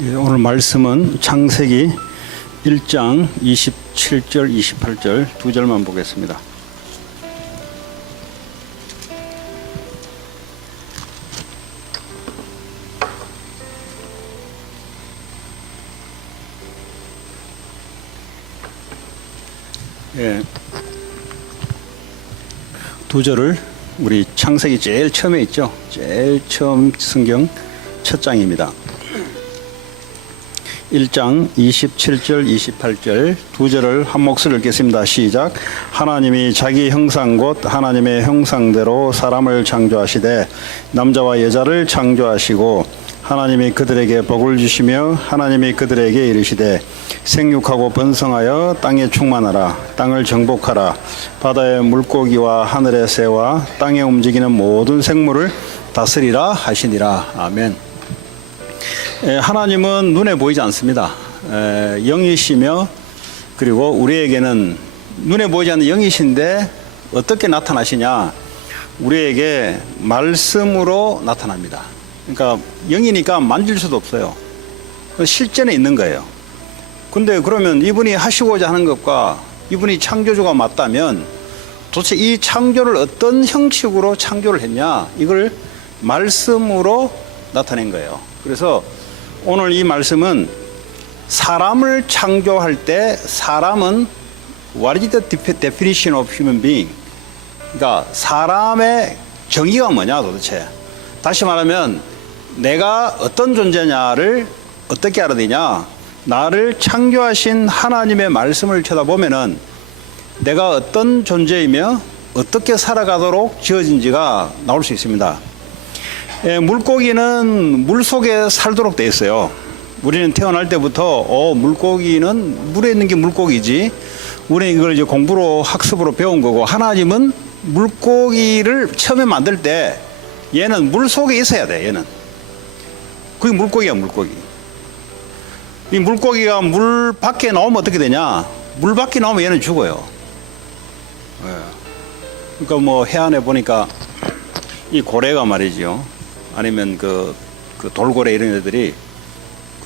오늘 말씀은 창세기 1장 27절, 28절 두 절만 보겠습니다. 두 절을 우리 창세기 제일 처음에 있죠. 제일 처음 성경 첫 장입니다. 1장 27절 28절 두 절을 한 목소리를 읽겠습니다. 시작. 하나님이 자기 형상 곧 하나님의 형상대로 사람을 창조하시되 남자와 여자를 창조하시고 하나님이 그들에게 복을 주시며 하나님이 그들에게 이르시되 생육하고 번성하여 땅에 충만하라. 땅을 정복하라. 바다의 물고기와 하늘의 새와 땅에 움직이는 모든 생물을 다스리라 하시니라. 아멘. 하나님은 눈에 보이지 않습니다. 영이시며 그리고 우리에게는 눈에 보이지 않는 영이신데 어떻게 나타나시냐? 우리에게 말씀으로 나타납니다. 그러니까 영이니까 만질 수도 없어요. 실제는 있는 거예요. 근데 그러면 이분이 하시고자 하는 것과 이분이 창조주가 맞다면 도대체 이 창조를 어떤 형식으로 창조를 했냐? 이걸 말씀으로 나타낸 거예요. 그래서 오늘 이 말씀은 사람을 창조할 때 사람은 What is the definition of human being? 그러니까 사람의 정의가 뭐냐 도대체. 다시 말하면 내가 어떤 존재냐를 어떻게 알아야 되냐. 나를 창조하신 하나님의 말씀을 쳐다보면은 내가 어떤 존재이며 어떻게 살아가도록 지어진지가 나올 수 있습니다. 물고기는 물 속에 살도록 되어 있어요. 우리는 태어날 때부터 물고기는 물에 있는 게 물고기지. 우리는 이걸 이제 공부로 학습으로 배운 거고, 하나님은 물고기를 처음에 만들 때 얘는 물 속에 있어야 돼. 얘는 그게 물고기야. 물고기. 이 물고기가 물 밖에 나오면 어떻게 되냐? 물 밖에 나오면 얘는 죽어요. 그러니까 뭐 해안에 보니까 이 고래가 말이죠. 아니면 그 돌고래 이런 애들이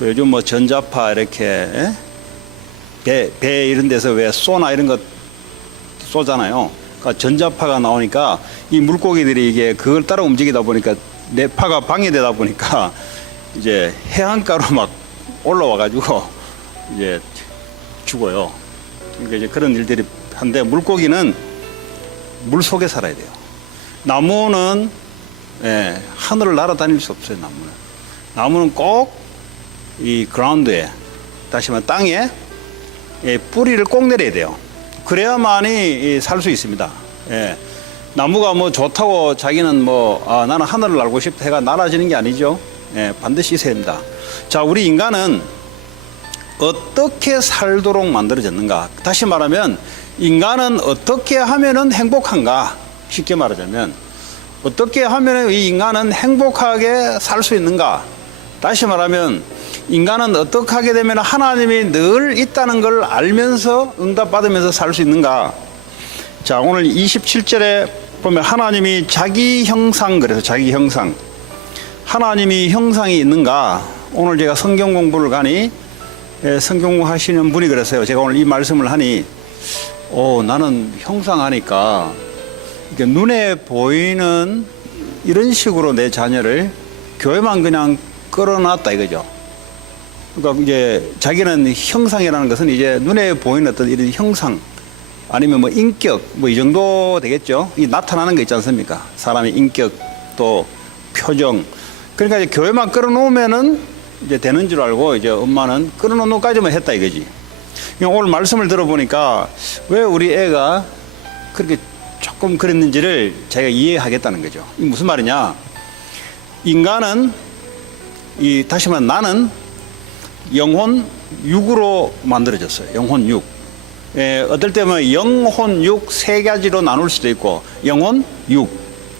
요즘 뭐 전자파 이렇게 배 이런 데서 왜 쏘나 이런 거 쏘잖아요. 그러니까 전자파가 나오니까 이 물고기들이 이게 그걸 따라 움직이다 보니까 뇌파가 방해되다 보니까 이제 해안가로 막 올라와 가지고 이제 죽어요. 그러니까 이제 그런 일들이 한데 물고기는 물 속에 살아야 돼요. 나무는 하늘을 날아다닐 수 없어요. 나무는 꼭 이 그라운드에, 다시 말해 땅에 뿌리를 꼭 내려야 돼요. 그래야만이 살 수 있습니다. 나무가 뭐 좋다고 자기는 나는 하늘을 날고 싶다 해가 날아지는 게 아니죠. 반드시 있어야 됩니다. 자, 우리 인간은 어떻게 살도록 만들어졌는가? 다시 말하면 인간은 어떻게 하면은 행복한가? 쉽게 말하자면 어떻게 하면 이 인간은 행복하게 살 수 있는가? 다시 말하면 인간은 어떻게 하게 되면 하나님이 늘 있다는 걸 알면서 응답받으면서 살 수 있는가? 자, 오늘 27절에 보면 하나님이 자기 형상, 그래서 자기 형상. 하나님이 형상이 있는가? 오늘 제가 성경 공부를 가니 성경 공부 하시는 분이 그랬어요. 제가 오늘 이 말씀을 하니 나는 형상하니까 눈에 보이는 이런 식으로 내 자녀를 교회만 그냥 끌어놨다 이거죠. 그러니까 이제 자기는 형상이라는 것은 이제 눈에 보이는 어떤 이런 형상 아니면 뭐 인격 이 정도 되겠죠. 이 나타나는 거 있지 않습니까? 사람의 인격 또 표정. 그러니까 이제 교회만 끌어놓으면은 이제 되는 줄 알고 이제 엄마는 끌어놓는 것까지만 했다 이거지. 오늘 말씀을 들어보니까 왜 우리 애가 그렇게 조금 그랬는지를 제가 이해하겠다는 거죠. 이 무슨 말이냐? 인간은 다시 말하면 나는 영혼 육으로 만들어졌어요. 영혼 육. 어떨 때면 영혼 육 세 가지로 나눌 수도 있고 영혼 육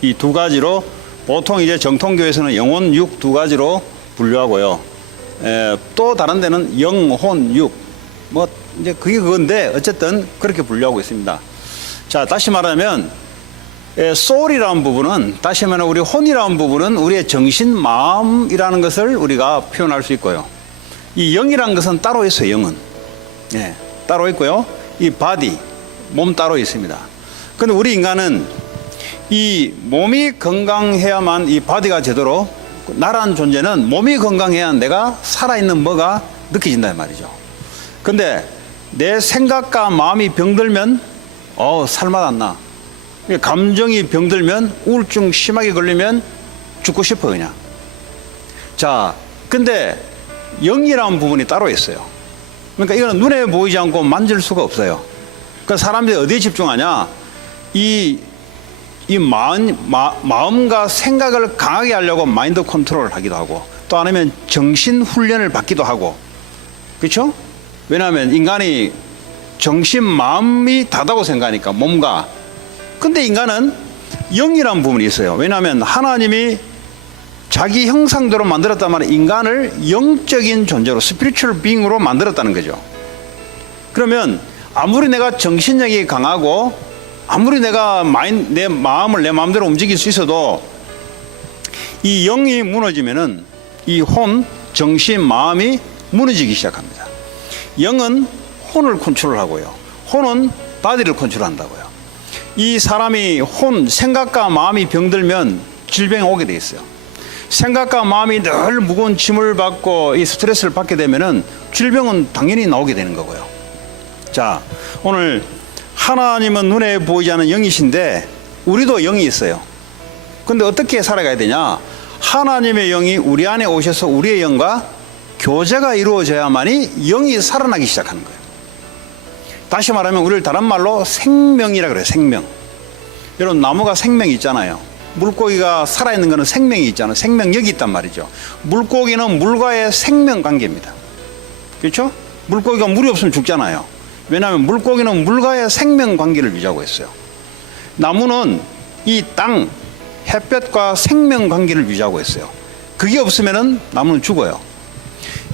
이 두 가지로 보통 이제 정통교에서는 영혼 육 두 가지로 분류하고요. 또 다른 데는 영혼 육 이제 그게 그건데 어쨌든 그렇게 분류하고 있습니다. 자, 다시 말하면 soul이라는 부분은, 다시 말하면 우리 혼이라는 부분은 우리의 정신, 마음이라는 것을 우리가 표현할 수 있고요. 이 영이란 것은 따로 있어요. 영은 예, 따로 있고요. 이 바디 몸 따로 있습니다. 근데 우리 인간은 이 몸이 건강해야만 이 바디가 제대로, 나란 존재는 몸이 건강해야 내가 살아있는 뭐가 느껴진단 말이죠. 근데 내 생각과 마음이 병들면 살맛 안 나. 감정이 병들면, 우울증 심하게 걸리면 죽고 싶어 그냥. 자, 근데 영이라는 부분이 따로 있어요. 그러니까 이거는 눈에 보이지 않고 만질 수가 없어요. 그러니까 사람들이 어디에 집중하냐, 이 마음과 생각을 강하게 하려고 마인드 컨트롤을 하기도 하고, 또 아니면 정신 훈련을 받기도 하고, 그렇죠? 왜냐하면 인간이 정신 마음이 다다고 생각하니까 몸과. 근데 인간은 영이라는 부분이 있어요. 왜냐하면 하나님이 자기 형상대로 만들었단 말이에요. 인간을 영적인 존재로, 스피리추얼 빙으로 만들었다는 거죠. 그러면 아무리 내가 정신력이 강하고 아무리 내가 내 마음을 내 마음대로 움직일 수 있어도 이 영이 무너지면은 이 혼, 정신, 마음이 무너지기 시작합니다. 영은 혼을 컨트롤하고요. 혼은 바디를 컨트롤한다고요. 이 사람이 생각과 마음이 병들면 질병이 오게 돼 있어요. 생각과 마음이 늘 무거운 짐을 받고 이 스트레스를 받게 되면은 질병은 당연히 나오게 되는 거고요. 자, 오늘 하나님은 눈에 보이지 않는 영이신데 우리도 영이 있어요. 근데 어떻게 살아가야 되냐? 하나님의 영이 우리 안에 오셔서 우리의 영과 교제가 이루어져야만이 영이 살아나기 시작하는 거예요. 다시 말하면 우리를 다른 말로 생명이라 그래요. 생명. 여러분, 나무가 생명이 있잖아요. 물고기가 살아있는 것은 생명이 있잖아요. 생명력이 있단 말이죠. 물고기는 물과의 생명 관계입니다. 그렇죠? 물고기가 물이 없으면 죽잖아요. 왜냐하면 물고기는 물과의 생명 관계를 유지하고 있어요. 나무는 이 땅, 햇볕과 생명 관계를 유지하고 있어요. 그게 없으면 나무는 죽어요.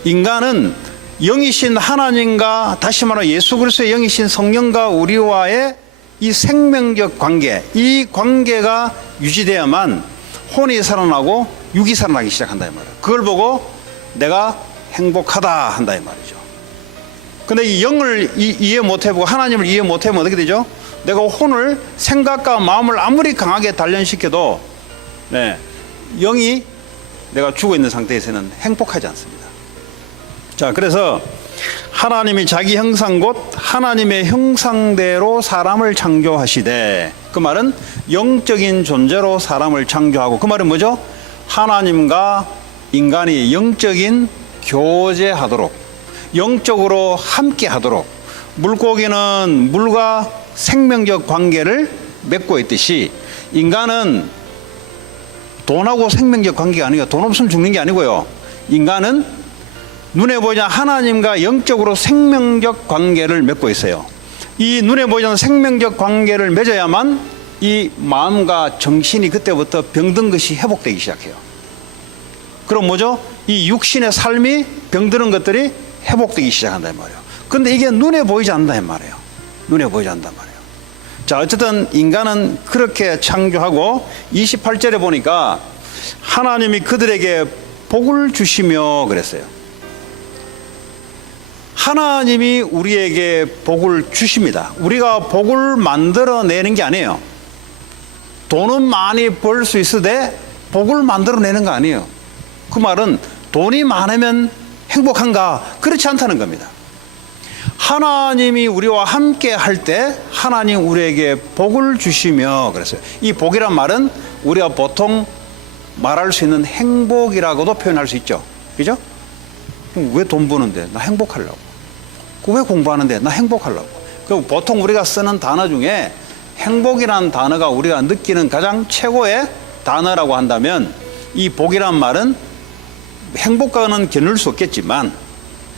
인간은 영이신 하나님과, 다시 말하면 예수 그리스도의 영이신 성령과 우리와의 이 생명적 관계, 이 관계가 유지돼야만 혼이 살아나고 육이 살아나기 시작한다 이 말이에요. 그걸 보고 내가 행복하다 한다 이 말이죠. 근데 이 영을 이해 못해보고 하나님을 이해 못해보면 어떻게 되죠? 내가 혼을, 생각과 마음을 아무리 강하게 단련시켜도 영이 내가 죽어있는 상태에서는 행복하지 않습니다. 자, 그래서 하나님이 자기 형상 곧 하나님의 형상대로 사람을 창조하시되, 그 말은 영적인 존재로 사람을 창조하고, 그 말은 뭐죠? 하나님과 인간이 영적인 교제하도록, 영적으로 함께 하도록, 물고기는 물과 생명적 관계를 맺고 있듯이 인간은 돈하고 생명적 관계가 아니고, 돈 없으면 죽는 게 아니고요. 인간은 눈에 보이지 않는 하나님과 영적으로 생명적 관계를 맺고 있어요. 이 눈에 보이지 않는 생명적 관계를 맺어야만 이 마음과 정신이 그때부터 병든 것이 회복되기 시작해요. 그럼 뭐죠? 이 육신의 삶이 병드는 것들이 회복되기 시작한단 말이에요. 근데 이게 눈에 보이지 않는단 말이에요. 눈에 보이지 않는단 말이에요. 자, 어쨌든 인간은 그렇게 창조하고 28절에 보니까 하나님이 그들에게 복을 주시며 그랬어요. 하나님이 우리에게 복을 주십니다. 우리가 복을 만들어내는 게 아니에요. 돈은 많이 벌 수 있으되 복을 만들어내는 거 아니에요. 그 말은 돈이 많으면 행복한가? 그렇지 않다는 겁니다. 하나님이 우리와 함께 할 때 하나님 우리에게 복을 주시며 그랬어요. 이 복이란 말은 우리가 보통 말할 수 있는 행복이라고도 표현할 수 있죠. 그죠? 왜 돈 버는데? 나 행복하려고. 왜 공부하는데? 나 행복하려고. 그 보통 우리가 쓰는 단어 중에 행복이라는 단어가 우리가 느끼는 가장 최고의 단어라고 한다면, 이 복이란 말은 행복과는 겨눌 수 없겠지만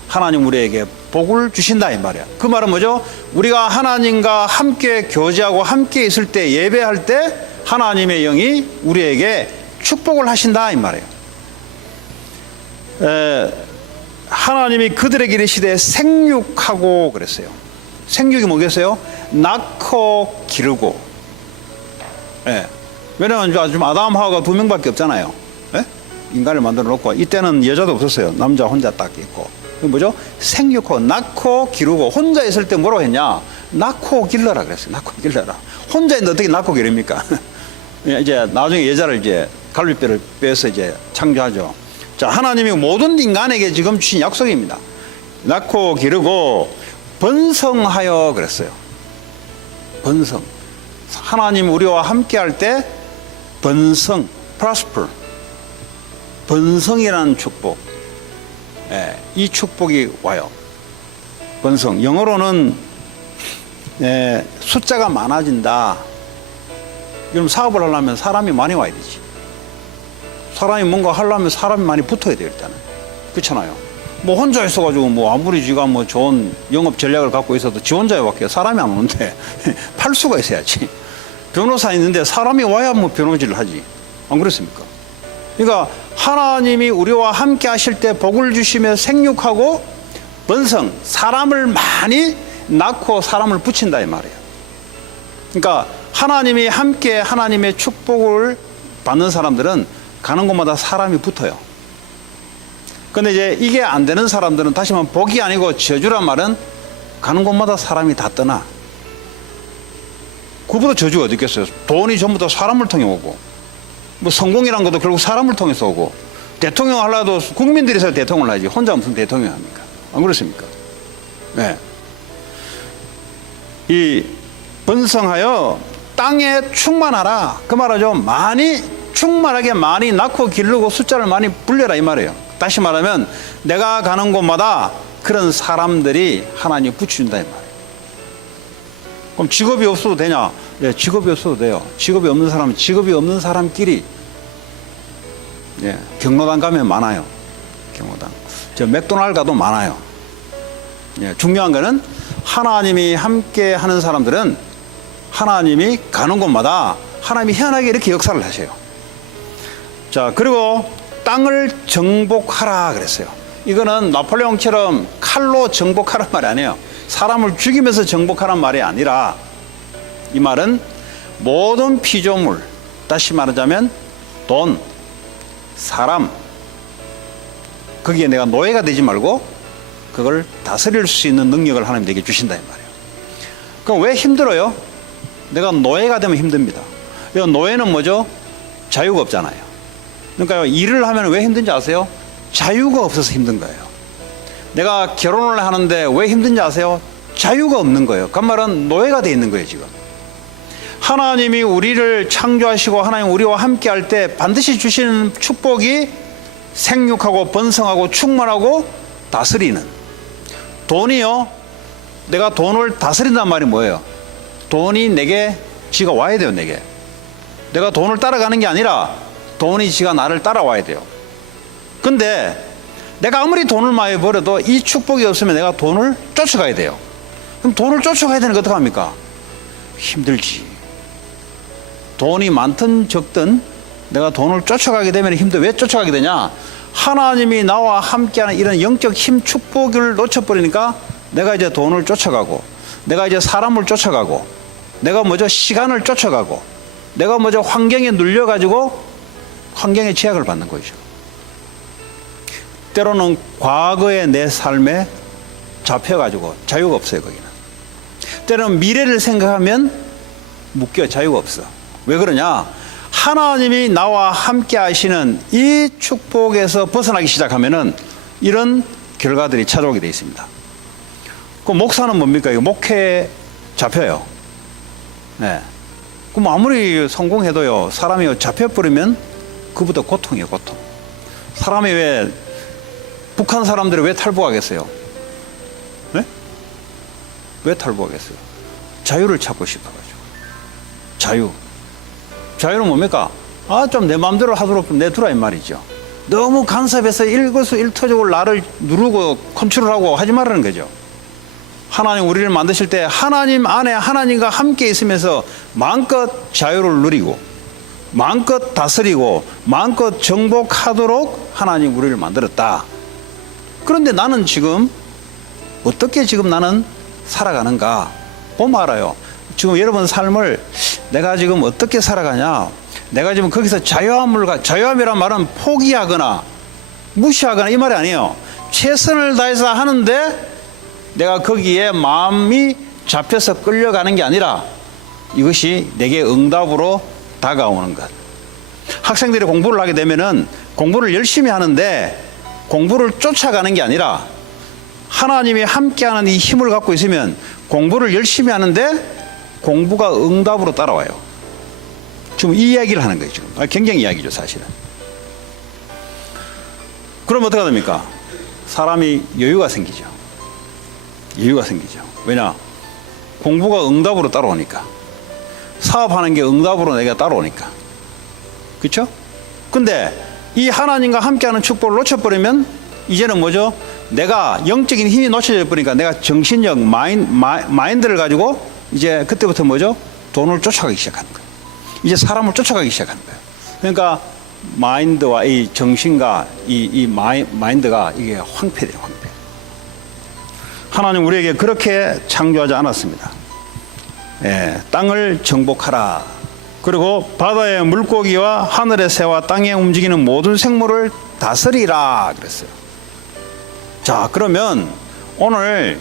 하나님 우리에게 복을 주신다 이 말이야. 그 말은 뭐죠? 우리가 하나님과 함께 교제하고 함께 있을 때, 예배할 때 하나님의 영이 우리에게 축복을 하신다 이 말이에요. 하나님이 그들에게 이르시되 생육하고 그랬어요. 생육이 뭐겠어요? 낳고 기르고. 왜냐하면 지금 아담 하와가 2명밖에 없잖아요. 인간을 만들어 놓고, 이때는 여자도 없었어요. 남자 혼자 딱 있고. 그 뭐죠? 생육하고 낳고 기르고. 혼자 있을 때 뭐라고 했냐? 낳고 길러라 그랬어요. 낳고 길러라. 혼자 있는데 어떻게 낳고 기릅니까? 이제 나중에 여자를 이제 갈비뼈를 빼서 이제 창조하죠. 자, 하나님이 모든 인간에게 지금 주신 약속입니다. 낳고 기르고 번성하여 그랬어요. 번성. 하나님 우리와 함께 할 때 번성, prosper. 번성이라는 축복. 예, 이 축복이 와요. 번성. 영어로는 숫자가 많아진다. 그럼 사업을 하려면 사람이 많이 와야 되지. 사람이 뭔가 하려면 사람이 많이 붙어야 돼요, 일단은. 그렇잖아요. 뭐 혼자 있어가지고 뭐 아무리 지가 뭐 좋은 영업 전략을 갖고 있어도 지 혼자밖에 사람이 안 오는데 팔 수가 있어야지. 변호사 있는데 사람이 와야 뭐 변호질을 하지. 안 그렇습니까? 그러니까 하나님이 우리와 함께 하실 때 복을 주시며 생육하고 번성, 사람을 많이 낳고 사람을 붙인다 이 말이에요. 그러니까 하나님이 함께 하나님의 축복을 받는 사람들은 가는 곳마다 사람이 붙어요. 근데 이제 이게 안 되는 사람들은 다시 말하면 복이 아니고 저주란 말은 가는 곳마다 사람이 다 떠나. 그보다 저주가 어디 있겠어요? 돈이 전부 다 사람을 통해 오고, 뭐 성공이란 것도 결국 사람을 통해서 오고, 대통령 하려도 국민들이 서 대통령을 하지 혼자 무슨 대통령 합니까? 안 그렇습니까? 네. 이 번성하여 땅에 충만하라. 그 말하죠. 많이 충만하게 많이 낳고 기르고 숫자를 많이 불려라 이 말이에요. 다시 말하면 내가 가는 곳마다 그런 사람들이 하나님 붙여준다 이 말이에요. 그럼 직업이 없어도 되냐? 예, 직업이 없어도 돼요. 직업이 없는 사람은 직업이 없는 사람끼리 경로당 가면 많아요. 경로당. 저 맥도날드 가도 많아요. 중요한 거는 하나님이 함께 하는 사람들은 하나님이 가는 곳마다 하나님이 희한하게 이렇게 역사를 하세요. 자, 그리고 땅을 정복하라 그랬어요. 이거는 나폴레옹처럼 칼로 정복하란 말이 아니에요. 사람을 죽이면서 정복하란 말이 아니라 이 말은 모든 피조물, 다시 말하자면 돈, 사람, 거기에 내가 노예가 되지 말고 그걸 다스릴 수 있는 능력을 하나님 내게 주신다 이 말이에요. 그럼 왜 힘들어요? 내가 노예가 되면 힘듭니다. 노예는 뭐죠? 자유가 없잖아요. 그러니까 일을 하면 왜 힘든지 아세요? 자유가 없어서 힘든 거예요. 내가 결혼을 하는데 왜 힘든지 아세요? 자유가 없는 거예요. 그 말은 노예가 돼 있는 거예요 지금. 하나님이 우리를 창조하시고 하나님 우리와 함께 할 때 반드시 주시는 축복이 생육하고 번성하고 충만하고 다스리는. 돈이요, 내가 돈을 다스린단 말이 뭐예요? 돈이 내게 지가 와야 돼요. 내가 돈을 따라가는 게 아니라 돈이 지가 나를 따라와야 돼요. 근데 내가 아무리 돈을 많이 벌어도 이 축복이 없으면 내가 돈을 쫓아가야 돼요. 그럼 돈을 쫓아가야 되는 거 어떡합니까? 힘들지. 돈이 많든 적든 내가 돈을 쫓아가게 되면 힘들어. 왜 쫓아가게 되냐? 하나님이 나와 함께하는 이런 영적 힘 축복을 놓쳐버리니까 내가 이제 돈을 쫓아가고, 내가 이제 사람을 쫓아가고, 내가 뭐죠? 시간을 쫓아가고, 내가 뭐죠? 환경에 눌려가지고 환경의 제약을 받는 거죠. 때로는 과거의 내 삶에 잡혀가지고 자유가 없어요. 거기는. 때로는 미래를 생각하면 묶여 자유가 없어. 왜 그러냐? 하나님이 나와 함께 하시는 이 축복에서 벗어나기 시작하면은 이런 결과들이 찾아오게 되어 있습니다. 그 목사는 뭡니까? 이거 목회에 잡혀요. 네. 그럼 아무리 성공해도요, 사람이 잡혀버리면 그보다 고통이에요, 고통. 사람이 왜, 북한 사람들이 왜 탈북하겠어요? 네? 왜 탈북하겠어요? 자유를 찾고 싶어가지고. 자유. 자유는 뭡니까? 좀 내 마음대로 하도록 좀 내두라 이 말이죠. 너무 간섭해서 일거수일투족을 나를 누르고 컨트롤하고 하지 말라는 거죠. 하나님 우리를 만드실 때 하나님 안에 하나님과 함께 있으면서 마음껏 자유를 누리고 마음껏 다스리고 마음껏 정복하도록 하나님 우리를 만들었다. 그런데 나는 지금 어떻게 지금 나는 살아가는가 보면 알아요. 지금 여러분 삶을 내가 지금 어떻게 살아가냐, 내가 지금 거기서 자유함이란 말은 포기하거나 무시하거나 이 말이 아니에요. 최선을 다해서 하는데 내가 거기에 마음이 잡혀서 끌려가는 게 아니라 이것이 내게 응답으로 다가오는 것. 학생들이 공부를 하게 되면은 공부를 열심히 하는데 공부를 쫓아가는 게 아니라 하나님이 함께하는 이 힘을 갖고 있으면 공부를 열심히 하는데 공부가 응답으로 따라와요. 지금 이 이야기를 하는 거예요. 지금 경쟁 이야기죠, 사실은. 그럼 어떻게 됩니까? 사람이 여유가 생기죠. 여유가 생기죠. 왜냐? 공부가 응답으로 따라오니까. 사업하는 게 응답으로 내가 따라오니까. 그렇죠? 근데 이 하나님과 함께하는 축복을 놓쳐버리면 이제는 뭐죠? 내가 영적인 힘이 놓쳐져 버리니까 내가 정신력, 마인드를 가지고 이제 그때부터 뭐죠? 돈을 쫓아가기 시작하는 거예요. 이제 사람을 쫓아가기 시작하는 거예요. 그러니까 마인드와 이 정신과 이 마인드가 이게 황폐돼요, 황폐. 하나님 우리에게 그렇게 창조하지 않았습니다. 예, 땅을 정복하라. 그리고 바다의 물고기와 하늘의 새와 땅에 움직이는 모든 생물을 다스리라 그랬어요. 자, 그러면 오늘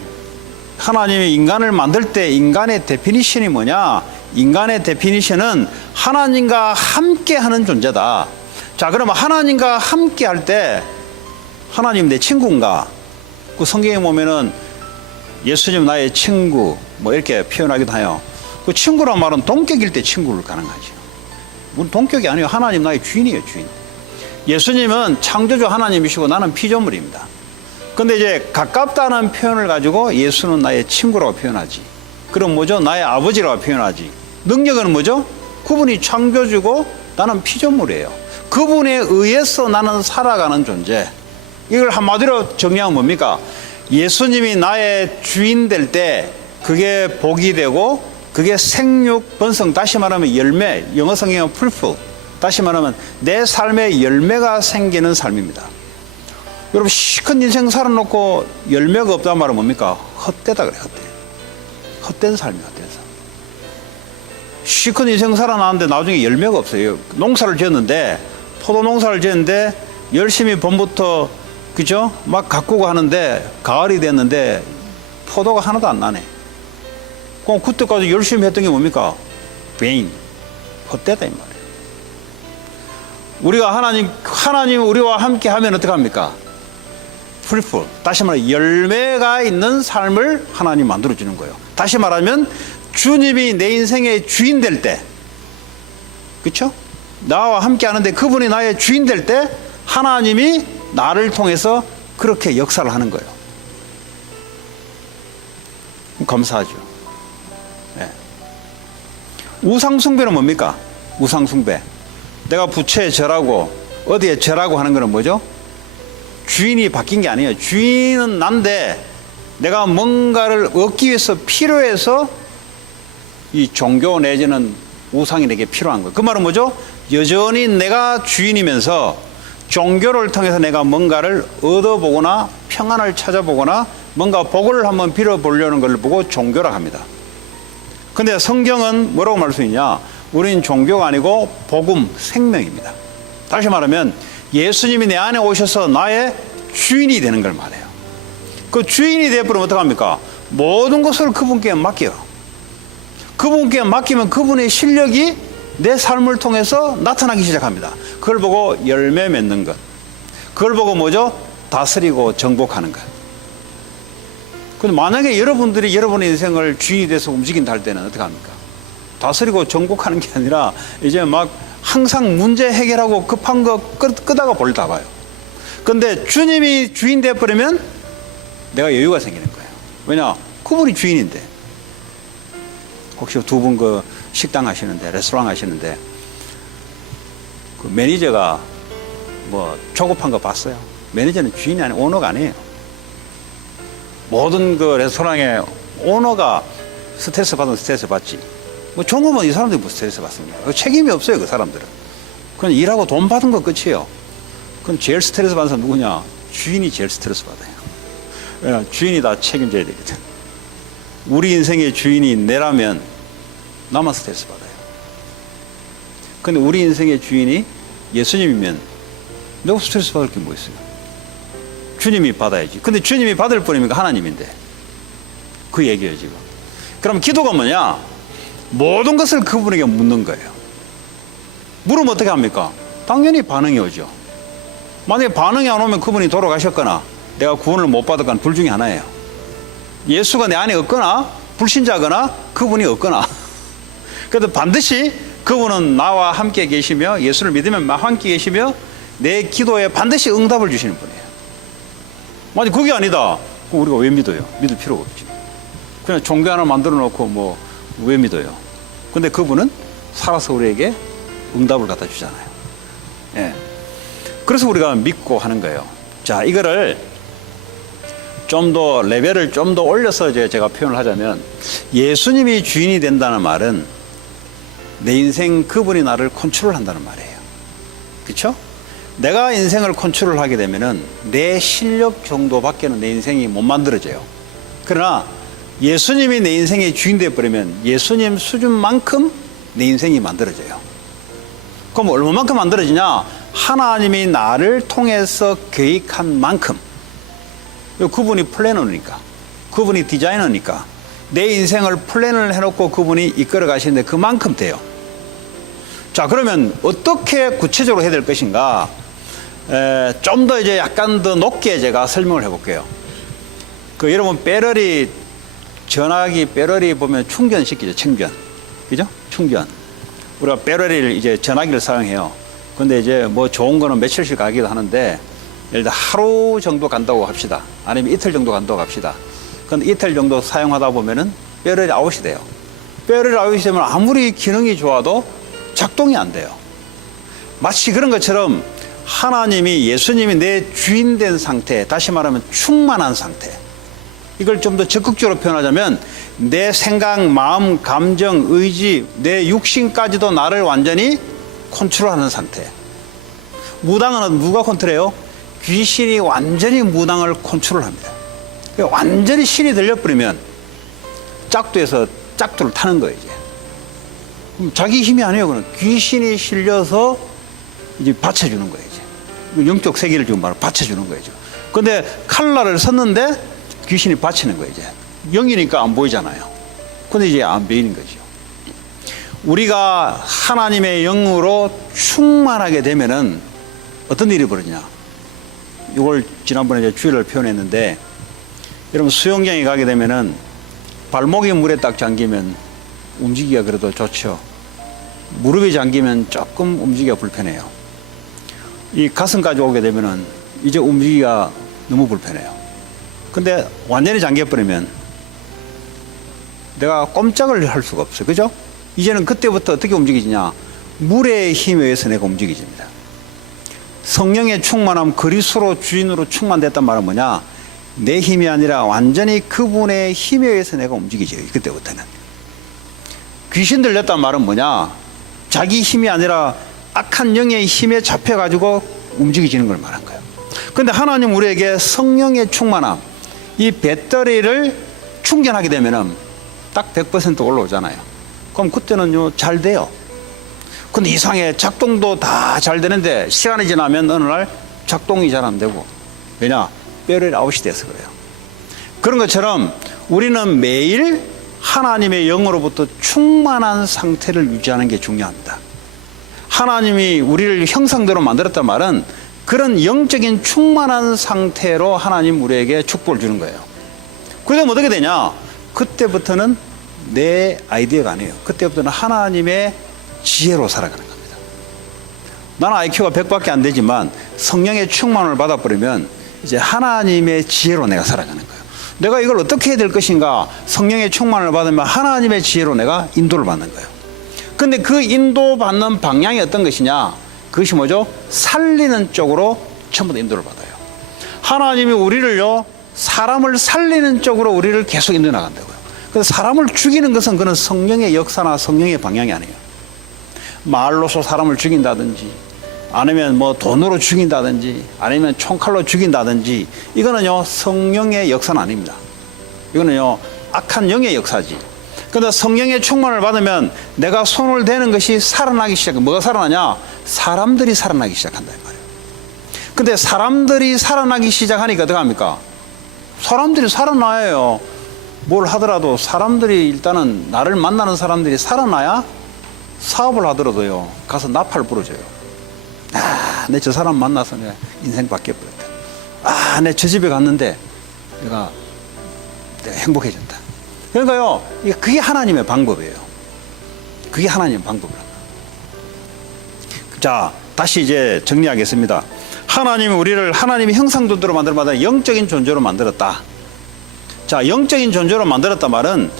하나님이 인간을 만들 때 인간의 데피니션이 뭐냐? 인간의 데피니션은 하나님과 함께하는 존재다. 자, 그러면 하나님과 함께할 때 하나님 내 친구인가? 그 성경에 보면은 예수님 나의 친구 뭐 이렇게 표현하기도 해요. 그 친구란 말은 동격일 때 친구를 가능하죠. 우리 동격이 아니에요. 하나님 나의 주인이에요, 주인. 예수님은 창조주 하나님이시고 나는 피조물입니다. 근데 이제 가깝다는 표현을 가지고 예수는 나의 친구라고 표현하지. 그럼 뭐죠? 나의 아버지라고 표현하지. 능력은 뭐죠? 그분이 창조주고 나는 피조물이에요. 그분에 의해서 나는 살아가는 존재. 이걸 한마디로 정리하면 뭡니까? 예수님이 나의 주인 될 때 그게 복이 되고 그게 생육, 번성, 다시 말하면 열매, 영어 성경은 풀풀, 다시 말하면 내 삶에 열매가 생기는 삶입니다. 여러분 시큰 인생 살아놓고 열매가 없다는 말은 뭡니까? 헛되다 그래, 헛돼. 헛된 삶이야, 헛된 삶. 시큰 인생 살아나는데 나중에 열매가 없어요. 농사를 지었는데, 포도 농사를 지었는데 열심히 봄부터 그죠? 막 가꾸고 하는데 가을이 됐는데 포도가 하나도 안 나네. 그럼 그때까지 열심히 했던 게 뭡니까? 베인, 헛되다 이 말이에요. 우리가 하나님 우리와 함께 하면 어떻게 합니까? 풀풀. 다시 말해 열매가 있는 삶을 하나님 만들어주는 거예요. 다시 말하면 주님이 내 인생의 주인 될 때, 그렇죠? 나와 함께 하는데 그분이 나의 주인 될 때 하나님이 나를 통해서 그렇게 역사를 하는 거예요. 감사하죠. 네. 우상숭배는 뭡니까? 우상숭배. 내가 부처에 절하고 어디에 절하고 하는 거는 뭐죠? 주인이 바뀐 게 아니에요. 주인은 난데 내가 뭔가를 얻기 위해서 필요해서 이 종교 내지는 우상이 내게 필요한 거예요. 그 말은 뭐죠? 여전히 내가 주인이면서 종교를 통해서 내가 뭔가를 얻어보거나 평안을 찾아보거나 뭔가 복을 한번 빌어보려는 걸 보고 종교라고 합니다. 근데 성경은 뭐라고 말씀이냐? 우리는 종교가 아니고 복음, 생명입니다. 다시 말하면 예수님이 내 안에 오셔서 나의 주인이 되는 걸 말해요. 그 주인이 되어버리면 어떡합니까? 모든 것을 그분께 맡겨요. 그분께 맡기면 그분의 실력이 내 삶을 통해서 나타나기 시작합니다. 그걸 보고 열매 맺는 것. 그걸 보고 뭐죠? 다스리고 정복하는 것. 근데 만약에 여러분들이 여러분의 인생을 주인이 돼서 움직인다 할 때는 어떻게 합니까? 다스리고 정복하는 게 아니라 이제 막 항상 문제 해결하고 급한 거 끄다가 볼다 봐요. 근데 주님이 주인 되어버리면 내가 여유가 생기는 거예요. 왜냐? 그분이 주인인데. 혹시 두 분 그 식당 하시는데, 레스토랑 하시는데, 그 매니저가 뭐 조급한 거 봤어요? 매니저는 주인이 아니에요. 오너가 아니에요. 모든 그 레스토랑에 오너가 스트레스 받으면 스트레스 받지. 뭐 종업원 이 사람들이 뭐 스트레스 받습니까? 그 책임이 없어요, 그 사람들은. 그냥 일하고 돈 받은 거 끝이에요. 그럼 제일 스트레스 받는 사람 누구냐? 주인이 제일 스트레스 받아요. 왜냐면 주인이 다 책임져야 되거든. 우리 인생의 주인이 내라면 나만 스트레스 받아요. 근데 우리 인생의 주인이 예수님이면 내가 스트레스 받을 게 뭐 있어요? 주님이 받아야지. 근데 주님이 받을 분이니까 하나님인데. 그 얘기예요, 지금. 그럼 기도가 뭐냐? 모든 것을 그분에게 묻는 거예요. 물으면 어떻게 합니까? 당연히 반응이 오죠. 만약에 반응이 안 오면 그분이 돌아가셨거나 내가 구원을 못 받았거나 둘 중에 하나예요. 예수가 내 안에 없거나 불신자거나 그분이 없거나. 그래도 반드시 그분은 나와 함께 계시며 예수를 믿으면 함께 계시며 내 기도에 반드시 응답을 주시는 분이에요. 만약 그게 아니다. 그럼 우리가 왜 믿어요? 믿을 필요가 없죠. 그냥 종교 하나 만들어 놓고 뭐 왜 믿어요? 근데 그분은 살아서 우리에게 응답을 갖다 주잖아요. 예. 그래서 우리가 믿고 하는 거예요. 자, 이거를 좀 더 레벨을 좀 더 올려서 제가 표현을 하자면 예수님이 주인이 된다는 말은 내 인생 그분이 나를 컨트롤한다는 말이에요. 그렇죠? 내가 인생을 컨트롤 하게 되면은 내 실력 정도밖에는 내 인생이 못 만들어져요. 그러나 예수님이 내 인생의 주인 되어버리면 예수님 수준만큼 내 인생이 만들어져요. 그럼 얼마만큼 만들어지냐? 하나님이 나를 통해서 계획한 만큼. 그분이 플래너니까, 그분이 디자이너니까 내 인생을 플랜을 해놓고 그분이 이끌어 가시는데 그만큼 돼요. 자, 그러면 어떻게 구체적으로 해야 될 것인가? 좀 더 이제 약간 더 높게 제가 설명을 해볼게요. 여러분 배터리, 전화기 배터리 보면 충전시키죠. 충전. 그죠? 충전. 우리가 배터리를 이제 전화기를 사용해요. 근데 이제 뭐 좋은 거는 며칠씩 가기도 하는데 예를 들어 하루 정도 간다고 합시다. 아니면 이틀 정도 간다고 합시다. 근데 이틀 정도 사용하다 보면은 배터리 아웃이 돼요. 배터리 아웃이 되면 아무리 기능이 좋아도 작동이 안 돼요. 마치 그런 것처럼 하나님이, 예수님이 내 주인 된 상태, 다시 말하면 충만한 상태. 이걸 좀 더 적극적으로 표현하자면 내 생각, 마음, 감정, 의지, 내 육신까지도 나를 완전히 컨트롤하는 상태. 무당은 누가 컨트롤해요? 귀신이 완전히 무당을 컨트롤합니다. 완전히 신이 들려버리면 짝두에서 짝두를 타는 거예요. 이제 자기 힘이 아니에요. 그는 귀신이 실려서 이제 받쳐주는 거예요. 이제 영적 세계를 지금 바로 받쳐주는 거예요. 근데 칼날을 섰는데 귀신이 받치는 거예요. 이제 영이니까 안 보이잖아요. 근데 이제 안 보이는 거죠. 우리가 하나님의 영으로 충만하게 되면은 어떤 일이 벌어지냐? 이걸 지난번에 이제 주의를 표현했는데, 여러분 수영장에 가게 되면은 발목이 물에 딱 잠기면 움직이기가 그래도 좋죠. 무릎이 잠기면 조금 움직이기가 불편해요. 이 가슴까지 오게 되면은 이제 움직이기가 너무 불편해요. 근데 완전히 잠겨버리면 내가 꼼짝을 할 수가 없어요. 그죠? 이제는 그때부터 어떻게 움직이지냐? 물의 힘에 의해서 내가 움직이집니다. 성령의 충만함, 그리스도 주인으로 충만됐단 말은 뭐냐? 내 힘이 아니라 완전히 그분의 힘에 의해서 내가 움직이죠. 그때부터는. 귀신 들렸단 말은 뭐냐? 자기 힘이 아니라 악한 영의 힘에 잡혀가지고 움직이지는 걸 말한 거예요. 근데 하나님 우리에게 성령의 충만함, 이 배터리를 충전하게 되면은 딱 100% 올라오잖아요. 그럼 그때는요, 잘 돼요. 근데 이상해. 작동도 다 잘 되는데 시간이 지나면 어느 날 작동이 잘 안 되고. 왜냐? 배터리 아웃이 돼서 그래요. 그런 것처럼 우리는 매일 하나님의 영으로부터 충만한 상태를 유지하는 게 중요합니다. 하나님이 우리를 형상대로 만들었단 말은 그런 영적인 충만한 상태로 하나님 우리에게 축복을 주는 거예요. 그러면 어떻게 되냐? 그때부터는 내 아이디어가 아니에요. 그때부터는 하나님의 지혜로 살아가는 겁니다. 나는 IQ가 100밖에 안 되지만 성령의 충만을 받아버리면 이제 하나님의 지혜로 내가 살아가는 거예요. 내가 이걸 어떻게 해야 될 것인가? 성령의 충만을 받으면 하나님의 지혜로 내가 인도를 받는 거예요. 근데 그 인도받는 방향이 어떤 것이냐? 그것이 뭐죠? 살리는 쪽으로 전부 다 인도를 받아요. 하나님이 우리를요, 사람을 살리는 쪽으로 우리를 계속 인도해 나간다고요. 그래서 사람을 죽이는 것은 그는 성령의 역사나 성령의 방향이 아니에요. 말로서 사람을 죽인다든지, 아니면 뭐 돈으로 죽인다든지, 아니면 총칼로 죽인다든지, 이거는요, 성령의 역사는 아닙니다. 이거는요, 악한 영의 역사지. 그런데 성령의 충만을 받으면 내가 손을 대는 것이 살아나기 시작해요. 뭐가 살아나냐? 사람들이 살아나기 시작한다 이 말이에요. 근데 사람들이 살아나기 시작하니까 어떻게 합니까? 사람들이 살아나요. 뭘 하더라도 사람들이 일단은 나를 만나는 사람들이 살아나야 사업을 하더라도요. 가서 나팔 불어줘요. 아, 내 저 사람 만나서 내가 인생 바뀌어버렸다. 아, 내 저 집에 갔는데 내가 행복해졌다. 그러니까요, 그게 하나님의 방법이에요. 그게 하나님의 방법이라. 자, 다시 이제 정리하겠습니다. 하나님이 우리를 하나님의 형상대로 만들어마다 영적인 존재로 만들었다. 자, 영적인 존재로 만들었다 말은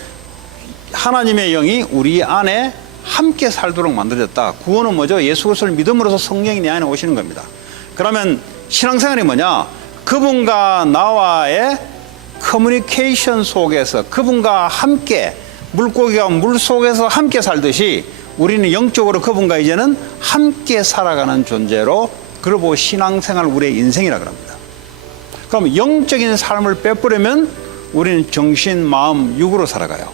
하나님의 영이 우리 안에 함께 살도록 만들어졌다. 구원은 뭐죠? 예수 그리스도를 믿음으로써 성령이 내 안에 오시는 겁니다. 그러면 신앙생활이 뭐냐? 그분과 나와의 커뮤니케이션 속에서 그분과 함께, 물고기가 물 속에서 함께 살듯이 우리는 영적으로 그분과 이제는 함께 살아가는 존재로, 그걸 보고 신앙생활 우리의 인생이라고 합니다. 그럼 영적인 삶을 빼버리면 우리는 정신, 마음, 육으로 살아가요.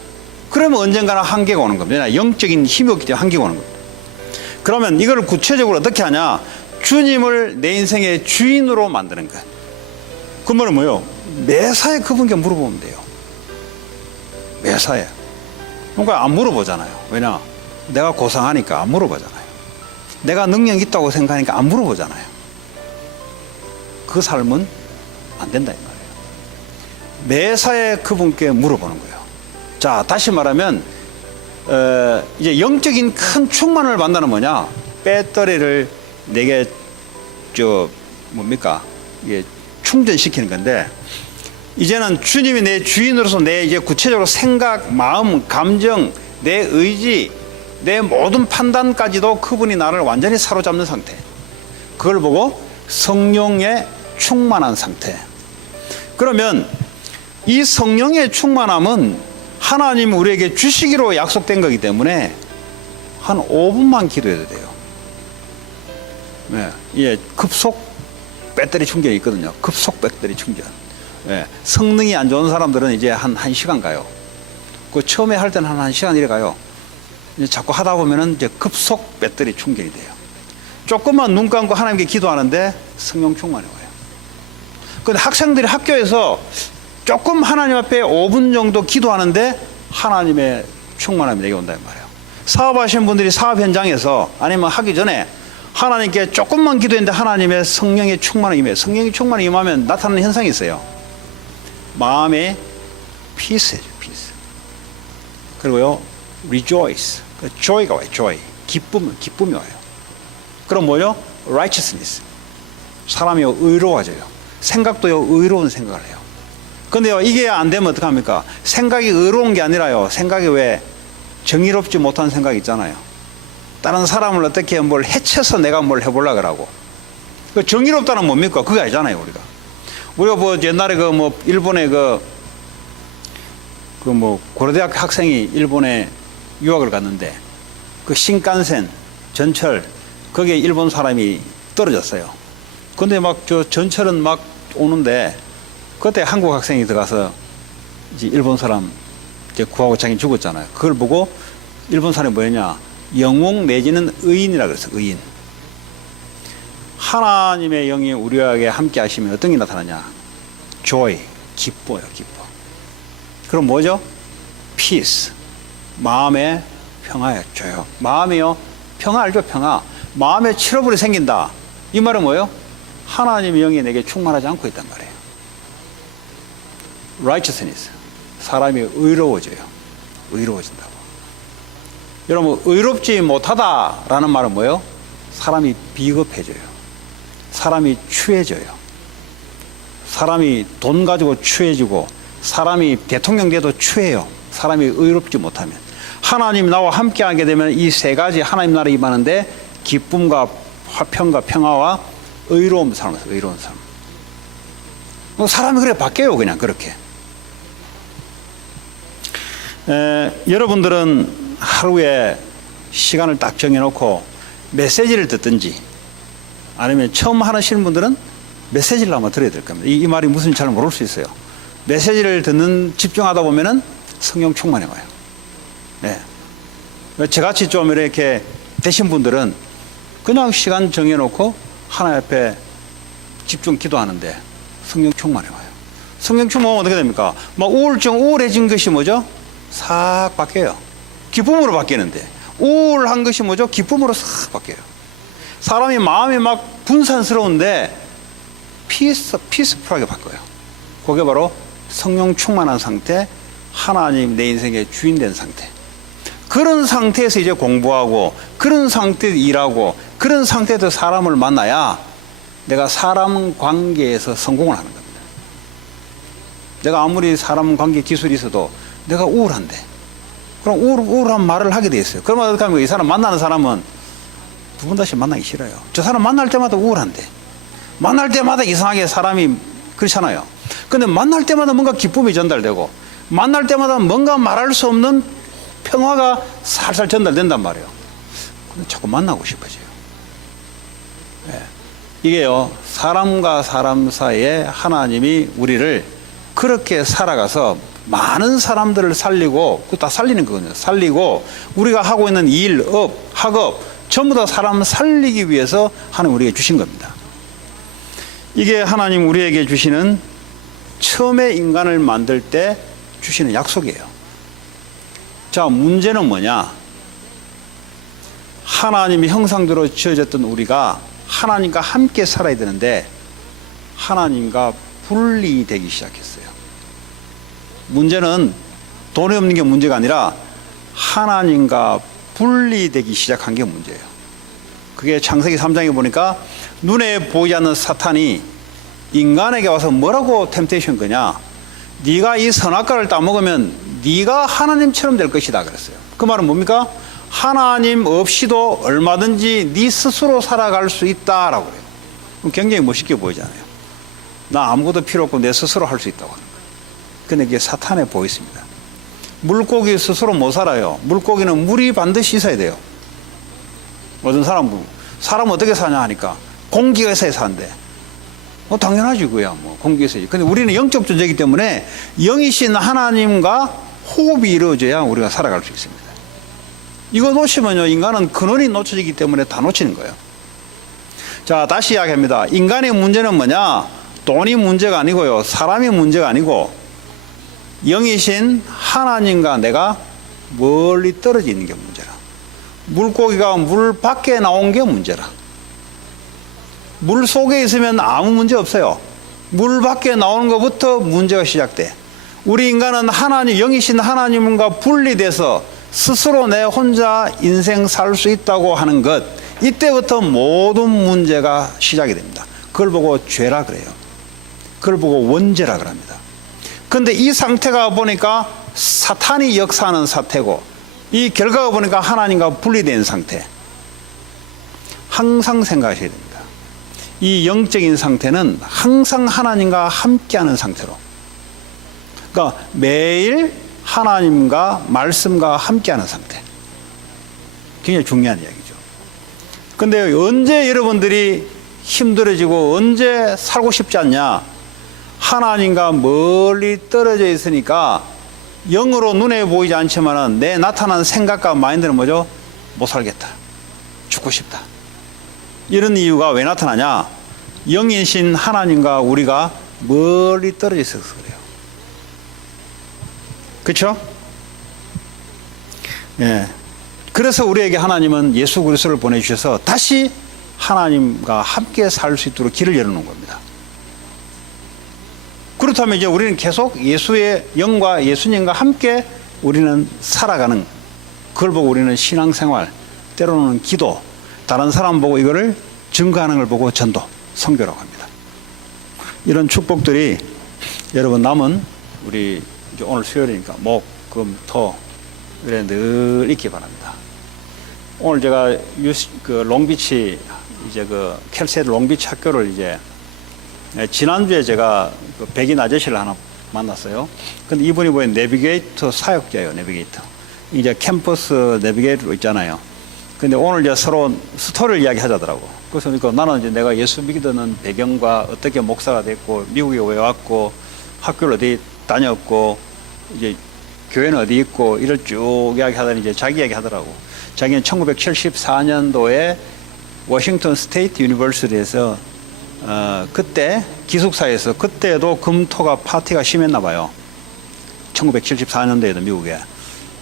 그러면 언젠가는 한계가 오는 겁니다. 영적인 힘이 없기 때문에 한계가 오는 겁니다. 그러면 이걸 구체적으로 어떻게 하냐? 주님을 내 인생의 주인으로 만드는 거예요. 그 말은 뭐예요? 매사에 그분께 물어보면 돼요. 매사에. 그러니까 안 물어보잖아요. 왜냐? 내가 고상하니까 안 물어보잖아요. 내가 능력이 있다고 생각하니까 안 물어보잖아요. 그 삶은 안 된다 이 말이에요. 매사에 그분께 물어보는 거예요. 자, 다시 말하면 이제 영적인 큰 충만을 만나는 뭐냐? 배터리를 내게 뭡니까? 이게 충전시키는 건데, 이제는 주님이 내 주인으로서 내 이제 구체적으로 생각, 마음, 감정, 내 의지, 내 모든 판단까지도 그분이 나를 완전히 사로잡는 상태. 그걸 보고 성령에 충만한 상태. 그러면 이 성령의 충만함은 하나님이 우리에게 주시기로 약속된 거기 때문에 한 5분만 기도해도 돼요. 네, 예, 급속 배터리 충전이 있거든요. 급속 배터리 충전. 예, 성능이 안 좋은 사람들은 이제 한 1시간 가요. 그 처음에 할 때는 한 1시간 이래 가요. 이제 자꾸 하다 보면은 이제 급속 배터리 충전이 돼요. 조금만 눈 감고 하나님께 기도하는데 성령 충만이 와요. 근데 학생들이 학교에서 조금 하나님 앞에 5분 정도 기도하는데 하나님의 충만함이 내게 온다 이 말이에요. 사업하시는 분들이 사업 현장에서 아니면 하기 전에 하나님께 조금만 기도했는데 하나님의 성령의 충만함이 임해요. 성령의 충만이 임하면 나타나는 현상이 있어요. 마음에 peace죠, peace. 그리고요, rejoice. joy가 와요, joy. 기쁨이 와요. 그럼 뭐요? righteousness. 사람이 의로워져요. 생각도요, 의로운 생각을 해요. 근데요, 이게 안 되면 어떡합니까? 생각이 의로운 게 아니라요, 생각이 왜 정의롭지 못한 생각이 있잖아요. 다른 사람을 어떻게 뭘 해쳐서 내가 뭘 해보려고 하고. 그 정의롭다는 뭡니까? 그게 아니잖아요, 우리가 뭐 옛날에 일본에 고려대학 학생이 일본에 유학을 갔는데 그 신칸센, 전철, 거기에 일본 사람이 떨어졌어요. 근데 전철은 막 오는데 그때 한국 학생이 들어가서 이제 일본 사람 이제 구하고 자기 죽었잖아요. 그걸 보고 일본 사람이 뭐였냐? 영웅 내지는 의인이라고 그랬어요. 의인. 하나님의 영이 우리에게 함께 하시면 어떤 게 나타나냐? joy, 기뻐요, 기뻐. 그럼 뭐죠? peace, 마음의 평화였죠. 마음이요, 평화 알죠? 평화. 마음에 트러블이 생긴다. 이 말은 뭐예요? 하나님의 영이 내게 충만하지 않고 있단 말이에요. righteousness, 사람이 의로워져요. 의로워진다고. 여러분, 의롭지 못하다라는 말은 뭐예요? 사람이 비겁해져요. 사람이 추해져요. 사람이 돈 가지고 추해지고, 사람이 대통령 돼도 추해요. 사람이 의롭지 못하면. 하나님 나와 함께하게 되면 이 세 가지 하나님 나라에 임하는데 기쁨과 화평과 평화와 의로움 삶에서 의로운 삶. 사람이 그래 바뀌어요, 그냥 그렇게. 여러분들은 하루에 시간을 딱 정해놓고 메시지를 듣든지 아니면 처음 하시는 분들은 메시지를 한번 들어야 될 겁니다. 이 말이 무슨 잘 모를 수 있어요. 메시지를 집중하다 보면은 성령 충만이 와요. 네. 저같이 좀 이렇게 되신 분들은 그냥 시간 정해놓고 하나님 앞에 집중 기도하는데 성령 충만해 와요. 성령 충만하면 어떻게 됩니까? 막 우울해진 것이 뭐죠? 싹 바뀌어요. 기쁨으로 바뀌는데 우울한 것이 뭐죠? 기쁨으로 싹 바뀌어요. 사람이 마음이 막 분산스러운데 피스풀하게 바뀌어요. 그게 바로 성령 충만한 상태, 하나님 내 인생의 주인 된 상태. 그런 상태에서 이제 공부하고 그런 상태에서 일하고 그런 상태에서 사람을 만나야 내가 사람 관계에서 성공을 하는 겁니다. 내가 아무리 사람 관계 기술이 있어도 내가 우울한데 그럼 우울한 말을 하게 돼 있어요. 그러면 어떻게 하면 이 사람 만나는 사람은 두 번 다시 만나기 싫어요. 저 사람 만날 때마다 우울한데 만날 때마다 이상하게 사람이 그렇잖아요. 근데 만날 때마다 뭔가 기쁨이 전달되고 만날 때마다 뭔가 말할 수 없는 평화가 살살 전달된단 말이에요. 근데 자꾸 만나고 싶어져요. 네. 이게요, 사람과 사람 사이에 하나님이 우리를 그렇게 살아가서 많은 사람들을 살리고, 그거 다 살리는 거거든요. 살리고, 우리가 하고 있는 일, 업, 학업, 전부 다 사람 살리기 위해서 하나님 우리에게 주신 겁니다. 이게 하나님 우리에게 주시는 처음에 인간을 만들 때 주시는 약속이에요. 자, 문제는 뭐냐? 하나님의 형상대로 지어졌던 우리가 하나님과 함께 살아야 되는데 하나님과 분리되기 시작했어요. 문제는 돈이 없는 게 문제가 아니라 하나님과 분리되기 시작한 게 문제예요. 그게 창세기 3장에 보니까 눈에 보이지 않는 사탄이 인간에게 와서 뭐라고 템테이션 거냐? 네가 이 선악과를 따먹으면 네가 하나님처럼 될 것이다 그랬어요. 그 말은 뭡니까? 하나님 없이도 얼마든지 네 스스로 살아갈 수 있다라고 그래요. 그럼 굉장히 멋있게 보이잖아요. 나 아무것도 필요 없고 내 스스로 할 수 있다고 하는 거예요. 근데 이게 사탄의 보이스입니다. 물고기 스스로 못 살아요. 물고기는 물이 반드시 있어야 돼요. 어떤 사람은 어떻게 사냐 하니까 공기가 있어야 산대. 당연하지 그야 뭐 공기가 있어야지. 근데 우리는 영적 존재이기 때문에 영이신 하나님과 호흡이 이루어져야 우리가 살아갈 수 있습니다. 이거 놓치면요 인간은 근원이 놓쳐지기 때문에 다 놓치는 거예요. 자, 다시 이야기합니다. 인간의 문제는 뭐냐? 돈이 문제가 아니고요, 사람이 문제가 아니고 영이신 하나님과 내가 멀리 떨어져 있는 게 문제라. 물고기가 물 밖에 나온 게 문제라. 물 속에 있으면 아무 문제 없어요. 물 밖에 나오는 것부터 문제가 시작돼. 우리 인간은 하나님, 영이신 하나님과 분리돼서 스스로 내 혼자 인생 살 수 있다고 하는 것, 이때부터 모든 문제가 시작이 됩니다. 그걸 보고 죄라 그래요. 그걸 보고 원죄라 그럽니다. 근데 이 상태가 보니까 사탄이 역사하는 사태고, 이 결과가 보니까 하나님과 분리된 상태. 항상 생각하셔야 됩니다. 이 영적인 상태는 항상 하나님과 함께하는 상태로. 그러니까 매일 하나님과 말씀과 함께하는 상태. 굉장히 중요한 이야기죠. 근데 언제 여러분들이 힘들어지고 언제 살고 싶지 않냐? 하나님과 멀리 떨어져 있으니까 영으로 눈에 보이지 않지만은 내 나타난 생각과 마인드는 뭐죠? 못 살겠다. 죽고 싶다. 이런 이유가 왜 나타나냐? 영이신 하나님과 우리가 멀리 떨어져 있어서 그래요. 그렇죠? 예. 그래서 우리에게 하나님은 예수 그리스도를 보내주셔서 다시 하나님과 함께 살 수 있도록 길을 열어놓은 겁니다. 그렇다면 이제 우리는 계속 예수의 영과 예수님과 함께 우리는 살아가는, 그걸 보고 우리는 신앙생활, 때로는 기도, 다른 사람 보고 이거를 증거하는 걸 보고 전도, 선교라고 합니다. 이런 축복들이 여러분 남은 우리 이제 오늘 수요일이니까 목, 금, 토 이래 늘 있기 바랍니다. 오늘 제가 롱비치 이제 캘세드 롱비치 학교를 이제 지난주에 제가 백인 아저씨를 하나 만났어요. 근데 이분이 보면 내비게이터 사역자예요. 내비게이터. 이제 캠퍼스 내비게이터로 있잖아요. 근데 오늘 이제 서로 스토리를 이야기하자더라고. 그래서 나는 이제 내가 예수 믿는 배경과 어떻게 목사가 됐고 미국에 왜 왔고 학교를 어디 다녔고 이제 교회는 어디 있고 이를 쭉 이야기하더니 이제 자기 이야기 하더라고. 자기는 1974년도에 워싱턴 스테이트 유니버시티에서 그때 기숙사에서 그때도 금토가 파티가 심했나 봐요. 1974년도에도 미국에.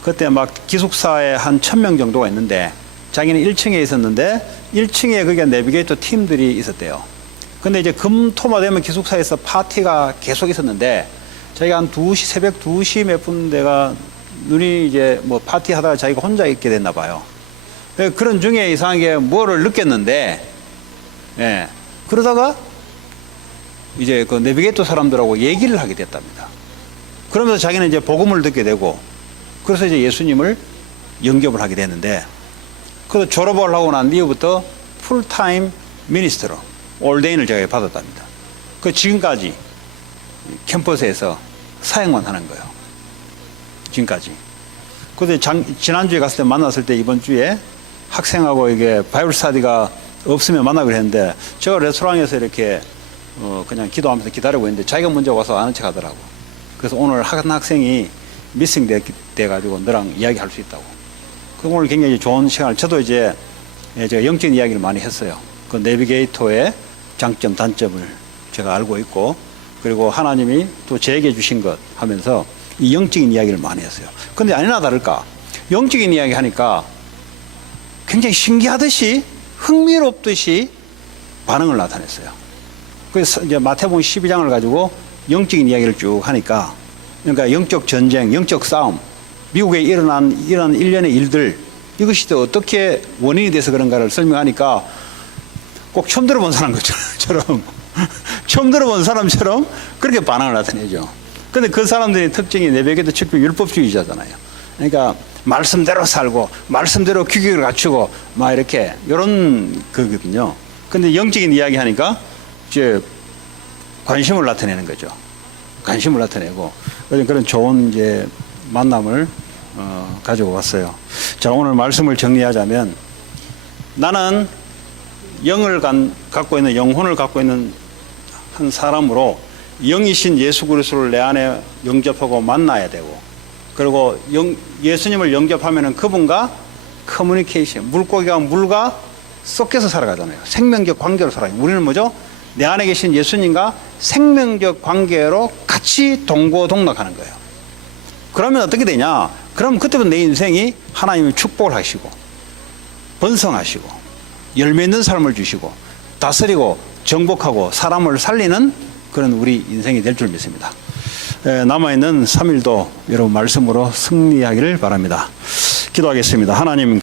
그때 막 기숙사에 한 1,000명 정도가 있는데 자기는 1층에 있었는데 1층에 그게 내비게이터 팀들이 있었대요. 근데 이제 금토마 되면 기숙사에서 파티가 계속 있었는데 자기가 한 2시, 새벽 2시 몇 분 대가 눈이 이제 뭐 파티 하다가 자기가 혼자 있게 됐나 봐요. 그런 중에 이상하게 뭐를 느꼈는데, 예. 그러다가 이제 그 내비게이터 사람들하고 얘기를 하게 됐답니다. 그러면서 자기는 이제 복음을 듣게 되고, 그래서 이제 예수님을 영접을 하게 됐는데, 그래서 졸업을 하고 난 뒤부터 풀타임 미니스터로 올데인을 제가 받았답니다. 그 지금까지 캠퍼스에서 사역만 하는 거예요. 지금까지. 그래서 지난주에 갔을 때 만났을 때 이번 주에 학생하고 이게 바이블 스터디가 없으면 만나기로 했는데 제가 레스토랑에서 이렇게 그냥 기도하면서 기다리고 있는데 자기가 먼저 와서 아는 척 하더라고. 그래서 오늘 한 학생이 미싱 돼가지고 너랑 이야기할 수 있다고. 그럼 오늘 굉장히 좋은 시간을, 저도 이제 제가 영적인 이야기를 많이 했어요. 그 내비게이터의 장점, 단점을 제가 알고 있고, 그리고 하나님이 또 제게 주신 것 하면서 이 영적인 이야기를 많이 했어요. 근데 아니나 다를까, 영적인 이야기 하니까 굉장히 신기하듯이, 흥미롭듯이 반응을 나타냈어요. 그래서 이제 마태복음 12장을 가지고 영적인 이야기를 쭉 하니까, 그러니까 영적 전쟁, 영적 싸움, 미국에 일어난 일련의 일들, 이것이 또 어떻게 원인이 돼서 그런가를 설명하니까 꼭 처음 들어본 사람처럼 처음 들어본 사람처럼 그렇게 반응을 나타내죠. 근데 그 사람들의 특징이 내베개도 척비 율법주의자잖아요. 그러니까 말씀대로 살고 말씀대로 규격을 갖추고 막 이렇게 이런 거거든요. 근데 영적인 이야기 하니까 이제 관심을 나타내는 거죠. 관심을 나타내고 그런 좋은 이제 만남을 가지고 왔어요. 자, 오늘 말씀을 정리하자면, 나는 갖고 있는, 영혼을 갖고 있는 한 사람으로 영이신 예수 그리스도를 내 안에 영접하고 만나야 되고, 그리고 예수님을 영접하면은 그분과 커뮤니케이션, 물고기가 물과 섞여서 살아가잖아요. 생명적 관계로 살아가요. 우리는 뭐죠? 내 안에 계신 예수님과 생명적 관계로 같이 동고동락하는 거예요. 그러면 어떻게 되냐? 그럼 그때부터 내 인생이 하나님이 축복을 하시고 번성하시고 열매 있는 삶을 주시고 다스리고 정복하고 사람을 살리는 그런 우리 인생이 될 줄 믿습니다. 남아있는 3일도 여러분 말씀으로 승리하기를 바랍니다. 기도하겠습니다. 하나님,